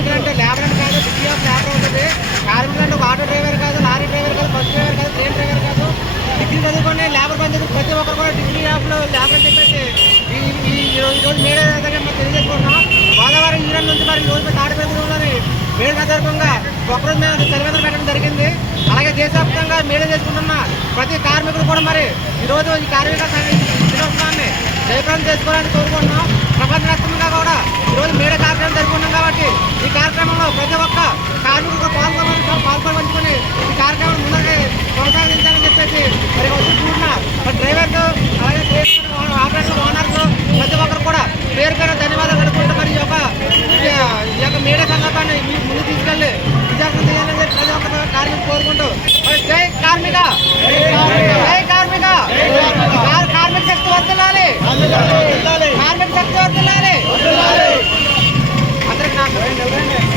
కార్మికులు అంటే లేబర్ అని కాదు, డిగ్రీ ఆఫ్ లేబర్ ఉంటుంది. కార్మికులు అంటే ఒక ఆటో డ్రైవర్ కాదు, లారీ డ్రైవర్ కాదు, బస్ డ్రైవర్ కాదు, ట్రైన్ డ్రైవర్ కాదు. డిగ్రీ చదువుకొని లేబర్ పని చదువు ప్రతి ఒక్కరు కూడా డిగ్రీ ఆఫ్ లేబర్ అని చెప్పేసి ఈరోజు మేడే మనం తెలియజేసుకుంటున్నాం. గోదావరి యూనియన్ నుంచి మరి ఈరోజు తాడిపత్రిలోని మేడే సందర్భంగా ఒకరోజు మేము సెలవేంద్రం పెట్టడం జరిగింది. అలాగే దేశవ్యాప్తంగా మేడే చేసుకుంటున్న ప్రతి కార్మికులు కూడా మరి ఈరోజు ఈ కార్మిక దినోత్సవాన్ని జయప్రదం చేసుకోవాలని కోరుకుంటున్నాం. ప్రపంచవ్యాప్తంగా కూడా ఈరోజు మేడే కార్యక్రమం జరుపుకున్నాం కాబట్టి ఈ కార్యక్రమంలో ప్రతి ఒక్క కార్మికులు పాల్గొని ఈ కార్యక్రమం ముందుకు కొనసాగించాలని చెప్పేసి మరి వచ్చి చూసిన డ్రైవర్లు అలాగే ఆపరేటర్ ఓనర్లు ప్రతి ఒక్కరు కూడా పేరు పేరు ధన్యవాదాలు అనుకుంటూ మరి ఈ యొక్క మేడే సందర్భాన్ని ముందు తీసుకెళ్లి విజయవంతం చేయాలని ప్రతి ఒక్క కార్మికులు కోరుకుంటూ మరి జై కార్మిక, జై కార్మిక, కార్మిక శక్తి వర్ధిల్లాలి.